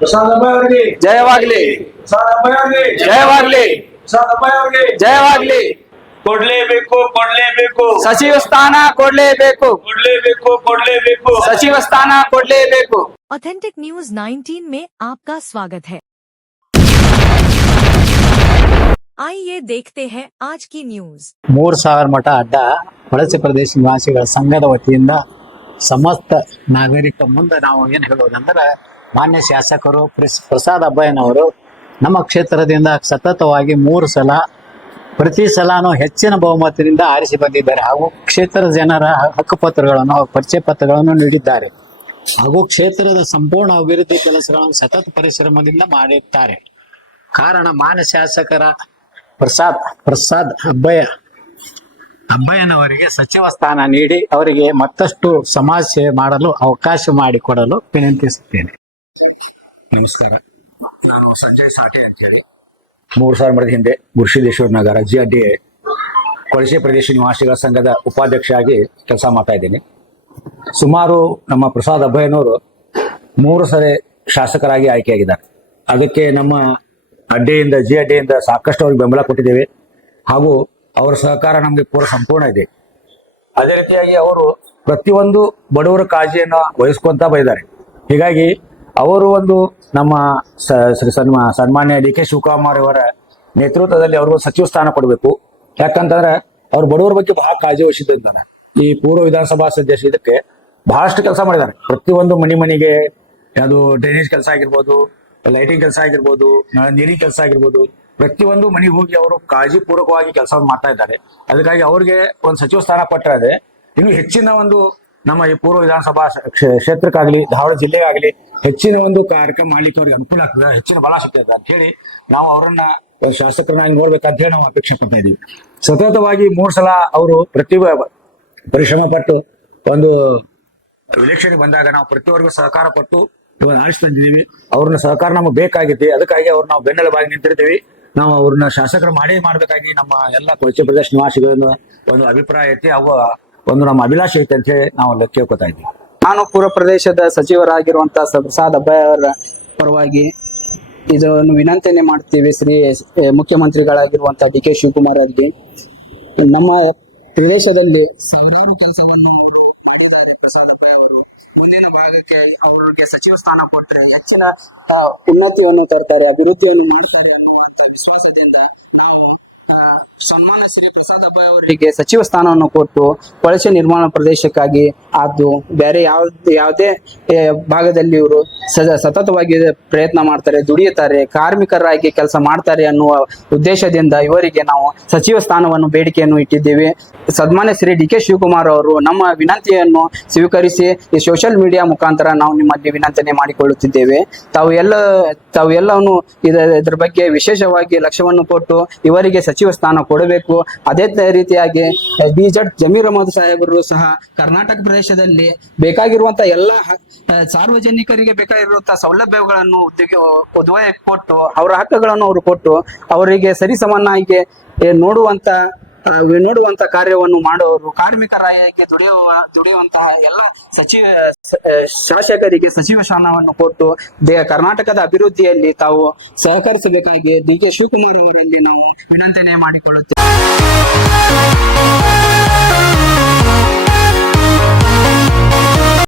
ಪ್ರಸಾದ್ ಅಬ್ಬಾಯಿ ಅವರಿಗೆ ಜಯವಾಗ್ಲಿ, ಪ್ರಸಾದ್ ಅಬ್ಬಾಯಿ ಅವರಿಗೆ ಜಯವಾಗ್ಲಿ, ಪ್ರಸಾದ್ ಅಬ್ಬಾಯಿ ಅವರಿಗೆ ಜಯವಾಗ್ಲಿ. ಕೊಡ್ಲೇಬೇಕು ಕೊಡ್ಲೇಬೇಕು ಸಚಿವ ಸ್ಥಾನ ಕೊಡ್ಲೇಬೇಕು, ಕೊಡ್ಲೇಬೇಕು ಕೊಡ್ಲೇಬೇಕು ಸಚಿವ ಸ್ಥಾನ ಕೊಡ್ಲೇಬೇಕು. ऑथेंटिक न्यूज 19 में आपका स्वागत है। आइए देखते हैं आज की न्यूज। 3000 ಮಠ ಅಡ್ಡ ವಲಸೆ ಪ್ರದೇಶ ನಿವಾಸಿಗಳ ಸಂಘದ ವತಿಯಿಂದ ಸಮಸ್ತ ನಾಗರಿಕ ಮುಂದೆ ನಾವು ಏನು ಹೇಳೋದಂದ್ರೆ, ಮಾನ್ಯ ಶಾಸಕರು ಪ್ರಸಾದ್ ಅಬ್ಬಯ್ಯನವರು ನಮ್ಮ ಕ್ಷೇತ್ರದಿಂದ ಸತತವಾಗಿ 3 ಸಲ ಪ್ರತಿ ಸಲಾನು ಹೆಚ್ಚಿನ ಬಹುಮತದಿಂದ ಆರಿಸಿ ಬಂದಿದ್ದಾರೆ. ಹಾಗೂ ಕ್ಷೇತ್ರದ ಜನರ ಹಕ್ಕುಪತ್ರಗಳನ್ನು ಪರಿಚಯ ಪತ್ರಗಳನ್ನು ನೀಡಿದ್ದಾರೆ. ಹಾಗೂ ಕ್ಷೇತ್ರದ ಸಂಪೂರ್ಣ ಅಭಿವೃದ್ಧಿ ಕೆಲಸಗಳನ್ನು ಸತತ ಪರಿಶ್ರಮದಿಂದ ಮಾಡಿರ್ತಾರೆ. ಕಾರಣ ಮಾನ್ಯ ಶಾಸಕರ ಪ್ರಸಾದ್ ಅಬ್ಬಯ್ಯನವರಿಗೆ ಸಚಿವ ಸ್ಥಾನ ನೀಡಿ ಅವರಿಗೆ ಮತ್ತಷ್ಟು ಸಮಾಜ ಸೇವೆ ಮಾಡಲು ಅವಕಾಶ ಮಾಡಿಕೊಡಲು ವಿನಂತಿಸುತ್ತೇನೆ. ನಮಸ್ಕಾರ, ನಾನು ಸಂಜಯ್ ಸಾಠೆ ಅಂತ ಹೇಳಿ 3000 ಮಠದ ಹಿಂದೆ ಗುರುಸಿದ್ದೇಶ್ವರ ನಗರ ಜಿಅಡ್ಡಿ ಕೊಳಚೆ ಪ್ರದೇಶ ನಿವಾಸಿಗಳ ಸಂಘದ ಉಪಾಧ್ಯಕ್ಷರಾಗಿ ಕೆಲಸ ಮಾಡ್ತಾ ಇದ್ದೀನಿ. ಸುಮಾರು ನಮ್ಮ ಪ್ರಸಾದ್ ಅಬ್ಬಯ್ಯನವರು 3 ಸರಿ ಶಾಸಕರಾಗಿ ಆಯ್ಕೆಯಾಗಿದ್ದಾರೆ. ಅದಕ್ಕೆ ನಮ್ಮ ಅಡ್ಡೆಯಿಂದ ಜಿಅಡ್ಡಿಯಿಂದ ಸಾಕಷ್ಟು ಅವ್ರಿಗೆ ಬೆಂಬಲ ಕೊಟ್ಟಿದ್ದೇವೆ. ಹಾಗೂ ಅವರ ಸಹಕಾರ ನಮಗೆ ಪೂರ ಸಂಪೂರ್ಣ ಇದೆ. ಅದೇ ರೀತಿಯಾಗಿ ಅವರು ಪ್ರತಿಯೊಂದು ಬಡವರ ಕಾಳಜಿಯನ್ನು ವಹಿಸ್ಕೊಂತ ಬಂದಿದ್ದಾರೆ. ಹೀಗಾಗಿ ಅವರು ಒಂದು ನಮ್ಮ ಸನ್ಮಾನ್ಯ ಡಿ ಕೆ ಶಿವಕುಮಾರ್ ಅವರ ನೇತೃತ್ವದಲ್ಲಿ ಅವ್ರಿಗೂ ಸಚಿವ ಸ್ಥಾನ ಕೊಡಬೇಕು. ಯಾಕಂತಂದ್ರೆ ಅವ್ರು ಬಡವರ ಬಗ್ಗೆ ಬಹಳ ಕಾಳಜಿ ವಹಿಸಿದ್ದಾರೆ. ಈ ಪೂರ್ವ ವಿಧಾನಸಭಾ ಸದಸ್ಯ ಇದಕ್ಕೆ ಬಹಳಷ್ಟು ಕೆಲಸ ಮಾಡಿದ್ದಾರೆ. ಪ್ರತಿಯೊಂದು ಮನೆಗೆ ಅದು ಡ್ರೈನೇಜ್ ಕೆಲಸ ಆಗಿರ್ಬೋದು, ಲೈಟಿಂಗ್ ಕೆಲಸ ಆಗಿರ್ಬೋದು, ನೀರಿನ ಕೆಲಸ ಆಗಿರ್ಬೋದು, ಪ್ರತಿಯೊಂದು ಮನೆಗೆ ಹೋಗಿ ಅವರು ಕಾಳಜಿ ಪೂರ್ವಕವಾಗಿ ಕೆಲಸ ಮಾಡ್ತಾ ಇದ್ದಾರೆ. ಅದಕ್ಕಾಗಿ ಅವ್ರಿಗೆ ಒಂದು ಸಚಿವ ಸ್ಥಾನ ಕೊಟ್ಟರೆ ಇನ್ನು ಹೆಚ್ಚಿನ ಒಂದು ನಮ್ಮ ಈ ಪೂರ್ವ ವಿಧಾನಸಭಾ ಕ್ಷೇತ್ರಕ್ಕಾಗಲಿ ಧಾರವಾಡ ಜಿಲ್ಲೆಗಾಗಲಿ ಹೆಚ್ಚಿನ ಒಂದು ಕಾರ್ಯಕ್ರಮ ಮಾಡ್ಲಿಕ್ಕೆ ಅವ್ರಿಗೆ ಅನುಕೂಲ ಆಗ್ತದೆ, ಹೆಚ್ಚಿನ ಬಲ ಸಿಗ್ತದೆ ಅಂತ ಹೇಳಿ ನಾವು ಅವರನ್ನ ಶಾಸಕರನ್ನಾಗಿ ನೋಡ್ಬೇಕಂತ ಹೇಳಿ ನಾವು ಅಪೇಕ್ಷೆ ಪಡ್ತಾ ಇದ್ದೀವಿ. ಸತತವಾಗಿ 3 ಸಲ ಅವರು ಪರಿಶ್ರಮ ಪಟ್ಟು ಒಂದು ಎಲೆಕ್ಷನ್ ಬಂದಾಗ ನಾವು ಪ್ರತಿಯೊಬ್ಬರಿಗೂ ಸಹಕಾರ ಪಟ್ಟು ಆರಿಸಿ ಬಂದಿದ್ದೀವಿ. ಅವ್ರನ್ನ ಸಹಕಾರ ನಮಗೆ ಬೇಕಾಗಿದೆ. ಅದಕ್ಕಾಗಿ ಅವ್ರು ನಾವು ಬೆನ್ನೆಲುಬಾಗಿ ನಿಂತಿರ್ತೀವಿ. ನಾವು ಅವ್ರನ್ನ ಶಾಸಕರು ಮಾಡಬೇಕಾಗಿ ನಮ್ಮ ಎಲ್ಲ ಕೊಳಚೆ ಪ್ರದೇಶ ನಿವಾಸಿಗಳನ್ನ ಒಂದು ಅಭಿಪ್ರಾಯ ಐತಿ, ಅವ ಒಂದು ನಮ್ಮ ಅಭಿಲಾಷೆ ಐತೆ ಅಂತ ಹೇಳಿ ನಾವು ಅಲ್ಲಿ ಕೇಳ್ಕೊತಾ ಇದ್ದೀವಿ. ನಾನು ಪೂರ್ವ ಪ್ರದೇಶದ ಸಚಿವರಾಗಿರುವಂತಹ ಪ್ರಸಾದ್ ಅಬ್ಬಯ್ಯ ಅವರ ಪರವಾಗಿ ಇದನ್ನು ವಿನಂತಿಯನ್ನೇ ಮಾಡ್ತೀವಿ. ಮುಖ್ಯಮಂತ್ರಿಗಳಾಗಿರುವಂತಹ ಡಿ ಕೆ ಶಿವಕುಮಾರ್ ಅವರಿಗೆ ನಮ್ಮ ಪ್ರದೇಶದಲ್ಲಿ ಸಾವಿರಾರು ಕೆಲಸವನ್ನು ಅವರು ಮಾಡಿದ್ದಾರೆ. ಪ್ರಸಾದ್ ಅಬ್ಬಯ್ಯ ಅವರು ಮುಂದಿನ ಭಾಗಕ್ಕೆ ಅವರಿಗೆ ಸಚಿವ ಸ್ಥಾನ ಕೊಟ್ಟರೆ ಹೆಚ್ಚಿನ ಉನ್ನತಿಯನ್ನು ತರ್ತಾರೆ, ಅಭಿವೃದ್ಧಿಯನ್ನು ಮಾಡ್ತಾರೆ ಅನ್ನುವಂತ ವಿಶ್ವಾಸದಿಂದ ನಾವು ಸನ್ಮಾನ್ಯ ಶ್ರೀ ಪ್ರಸಾದ್ ಅಬ್ಬಯ್ಯ ಅವರಿಗೆ ಸಚಿವ ಸ್ಥಾನವನ್ನು ಕೊಟ್ಟು ಕೊಳಚೆ ನಿರ್ಮಾಣ ಪ್ರದೇಶಕ್ಕಾಗಿ ಅದು ಬೇರೆ ಯಾವುದೇ ಭಾಗದಲ್ಲಿ ಇವರು ಸತತವಾಗಿ ಪ್ರಯತ್ನ ಮಾಡ್ತಾರೆ, ದುಡಿಯುತ್ತಾರೆ, ಕಾರ್ಮಿಕರಾಗಿ ಕೆಲಸ ಮಾಡ್ತಾರೆ ಅನ್ನುವ ಉದ್ದೇಶದಿಂದ ಇವರಿಗೆ ನಾವು ಸಚಿವ ಸ್ಥಾನವನ್ನು ಬೇಡಿಕೆಯನ್ನು ಇಟ್ಟಿದ್ದೇವೆ. ಸನ್ಮಾನ್ಯ ಶ್ರೀ ಡಿ ಕೆ ಶಿವಕುಮಾರ್ ಅವರು ನಮ್ಮ ವಿನಂತಿಯನ್ನು ಸ್ವೀಕರಿಸಿ ಈ ಸೋಷಿಯಲ್ ಮೀಡಿಯಾ ಮುಖಾಂತರ ನಾವು ನಿಮ್ಮಲ್ಲಿ ವಿನಂತಿಯನ್ನೇ ಮಾಡಿಕೊಳ್ಳುತ್ತಿದ್ದೇವೆ. ತಾವು ಎಲ್ಲವನ್ನು ಇದರ ಬಗ್ಗೆ ವಿಶೇಷವಾಗಿ ಲಕ್ಷ್ಯವನ್ನು ಕೊಟ್ಟು ಇವರಿಗೆ ಸಚಿವ ಸ್ಥಾನ ಕೊಡಬೇಕು. ಅದೇ ರೀತಿಯಾಗಿ ಬಿಜೆಡ್ ಜಮೀರ್ ಅಹಮದ್ ಸಾಹೇಬರು ಸಹ ಕರ್ನಾಟಕ ಪ್ರದೇಶದಲ್ಲಿ ಬೇಕಾಗಿರುವಂತಹ ಎಲ್ಲ ಸಾರ್ವಜನಿಕರಿಗೆ ಬೇಕಾಗಿರುವಂತಹ ಸೌಲಭ್ಯಗಳನ್ನು ಒದಗಿ ಕೊಟ್ಟು ಅವರ ಹಕ್ಕುಗಳನ್ನು ಅವರು ಕೊಟ್ಟು ಅವರಿಗೆ ಸರಿಸಮನಾಗಿ ನೋಡುವಂತ ಕಾರ್ಯವನ್ನು ಮಾಡೋರು, ಕಾರ್ಮಿಕರಾಗಿ ದುಡಿಯುವಂತಹ ಎಲ್ಲ ಶಾಸಕರಿಗೆ ಸಚಿವ ಸ್ಥಾನವನ್ನು ಕೊಟ್ಟು ಕರ್ನಾಟಕದ ಅಭಿವೃದ್ಧಿಯಲ್ಲಿ ತಾವು ಸಹಕರಿಸಬೇಕಾಗಿ ಡಿ ಕೆ ಶಿವಕುಮಾರ್ ಅವರಲ್ಲಿ ನಾವು ವಿನಂತಿಯನ್ನೇ ಮಾಡಿಕೊಳ್ಳುತ್ತೇವೆ.